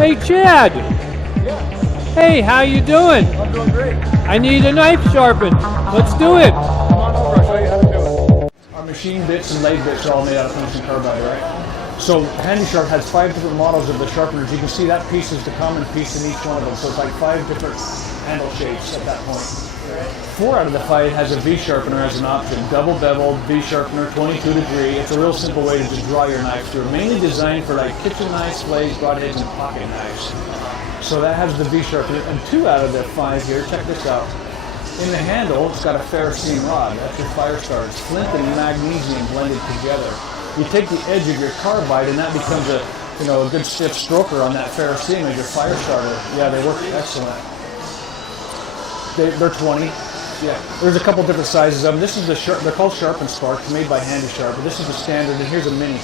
Hey, Chad. Hey, how you doing? I'm doing great. I need a knife sharpened. Let's do it. Come on over, I'll show you how to do it. Our machine bits and lathe bits are all made out of tungsten carbide, right? So HandySharp has 5 different models of the sharpeners. You can see that piece is the common piece in each one of them. So it's like 5 different handle shapes at that point. 4 out of the 5 has a V sharpener as an option. Double beveled V sharpener, 22 degree. It's a real simple way to just draw your knife through. Mainly designed for like kitchen knives, blades, broadheads, and pocket knives. So that has the V sharpener. And 2 out of the 5 here, check this out. In the handle, it's got a ferrocene rod. That's your fire starter. It's flint and magnesium blended together. You take the edge of your carbide, and that becomes a good stiff stroker on that ferrocene as your fire starter. Yeah, they work excellent. They're 20. Yeah, there's a couple different sizes of them. This is they're called Sharp and Spark, made by HandySharp. But this is the standard, and here's a mini.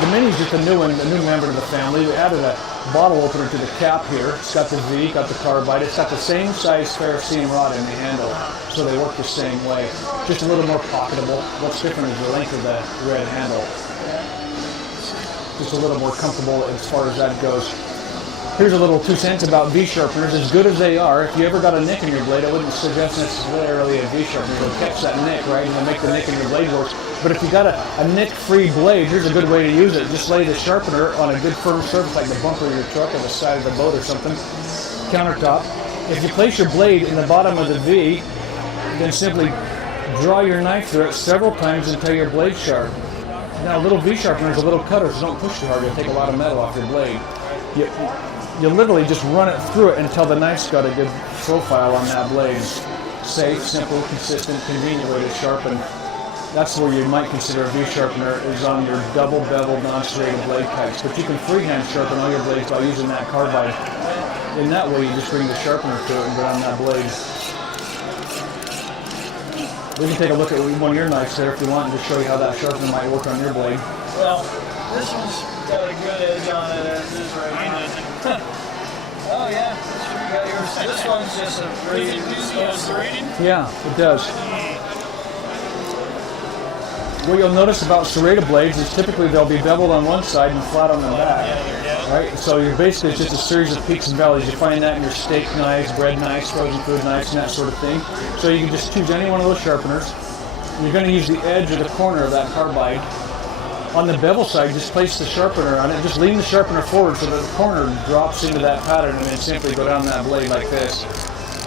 The mini is just a new one, a new member of the family. We added a bottle opener to the cap here. It's got the V, got the carbide. It's got the same size ferrocene rod in the handle, so they work the same way. Just a little more pocketable. What's different is the length of the red handle. Just a little more comfortable as far as that goes. Here's a little 2 cents about V sharpeners. As good as they are, if you ever got a nick in your blade, I wouldn't suggest necessarily a V sharpener. It'll catch that nick, right, and it'll make the nick in your blade work. But if you got a nick-free blade, here's a good way to use it. Just lay the sharpener on a good firm surface like the bumper of your truck or the side of the boat or something, countertop. If you place your blade in the bottom of the V, then simply draw your knife through it several times until your blade's sharp. Now, little V sharpeners are little cutters, so don't push too hard. You'll take a lot of metal off your blade. You literally just run it through it until the knife's got a good profile on that blade. Safe, simple, consistent, convenient way to sharpen. That's where you might consider a V sharpener is on your double beveled non-serrated blade types. But you can freehand sharpen all your blades by using that carbide. In that way, you just bring the sharpener to it and get on that blade. We can take a look at one of your knives there if you want and just show you how that sharpener might work on your blade. Well, this one's got a good edge on it as it is right now. Oh yeah, that's true. You got yours. This one's just a braided. Yeah, it does. What you'll notice about serrated blades is typically they'll be beveled on one side and flat on the back. Right? So you're basically just a series of peaks and valleys. You find that in your steak knives, bread knives, frozen food knives, and that sort of thing. So you can just choose any one of those sharpeners. You're going to use the edge or the corner of that carbide. On the bevel side, just place the sharpener on it. Just lean the sharpener forward so that the corner drops into that pattern and then simply go down that blade like this.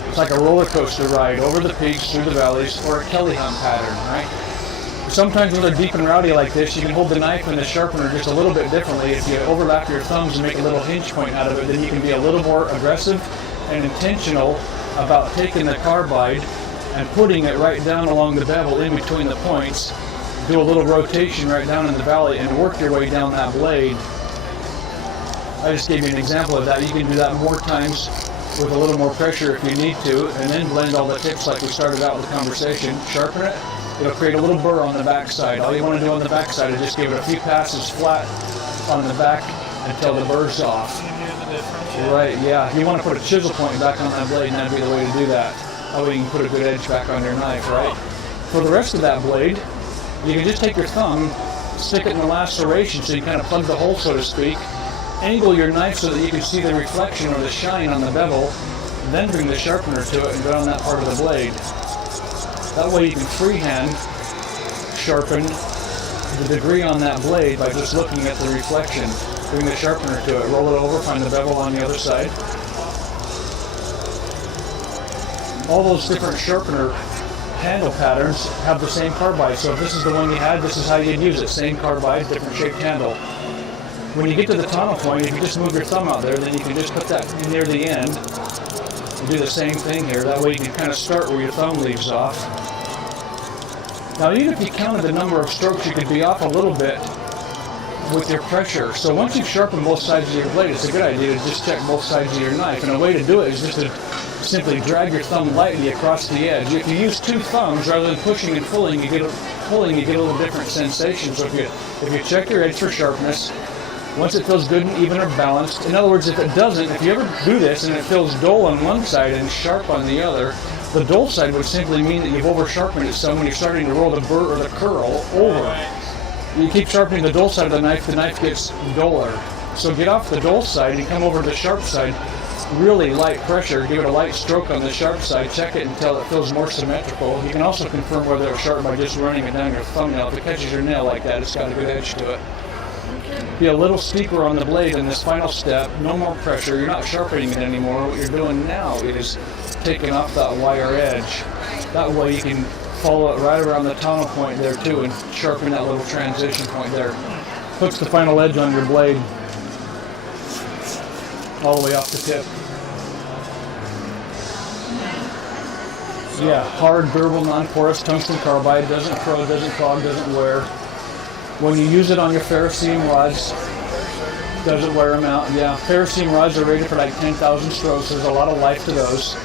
It's like a roller coaster ride over the peaks, through the valleys, or a Kelly Hunt pattern, right? Sometimes when they're deep and rowdy like this, you can hold the knife and the sharpener just a little bit differently. If you overlap your thumbs and make a little hinge point out of it, then you can be a little more aggressive and intentional about taking the carbide and putting it right down along the bevel in between the points. Do a little rotation right down in the valley and work your way down that blade. I just gave you an example of that. You can do that more times with a little more pressure if you need to, and then blend all the tips like we started out with the conversation. Sharpen it. It'll create a little burr on the back side. All you want to do on the back side is just give it a few passes flat on the back until the burr's off. Right, yeah. You want to put a chisel point back on that blade, and that'd be the way to do that. That way you can put a good edge back on your knife, right? For the rest of that blade, you can just take your thumb, stick it in the laceration so you kind of plug the hole, so to speak, angle your knife so that you can see the reflection or the shine on the bevel, then bring the sharpener to it and go down that part of the blade. That way you can freehand sharpen the degree on that blade by just looking at the reflection. Bring the sharpener to it, roll it over, find the bevel on the other side. All those different sharpener handle patterns have the same carbide. So if this is the one you had, this is how you'd use it. Same carbide, different shaped handle. When you get to the tunnel point, if you just move your thumb out there, then you can just put that near the end and do the same thing here. That way you can kind of start where your thumb leaves off. Now even if you counted the number of strokes, you could be off a little bit with your pressure. So once you've sharpened both sides of your blade, it's a good idea to just check both sides of your knife. And a way to do it is just to simply drag your thumb lightly across the edge. If you use 2 thumbs rather than pushing and pulling, you get a little different sensation. So if you check your edge for sharpness, once it feels good and even or balanced, in other words, if it doesn't, if you ever do this and it feels dull on one side and sharp on the other, the dull side would simply mean that you've over sharpened it some when you're starting to roll the burr or the curl over. You keep sharpening the dull side of the knife gets duller. So get off the dull side and come over to the sharp side. Really light pressure, give it a light stroke on the sharp side, check it until it feels more symmetrical. You can also confirm whether it's sharp by just running it down your thumbnail. If it catches your nail like that, it's got a good edge to it. Be a little steeper on the blade in this final step, no more pressure, you're not sharpening it anymore. What you're doing now is taking off that wire edge. That way you can follow it right around the tunnel point there too and sharpen that little transition point there. Puts the final edge on your blade all the way off the tip. Yeah, hard, durable, non-porous tungsten carbide, doesn't corrode, doesn't clog, doesn't wear. When you use it on your ferrocerium rods, doesn't wear them out. Yeah, ferrocerium rods are rated for like 10,000 strokes. There's a lot of life to those.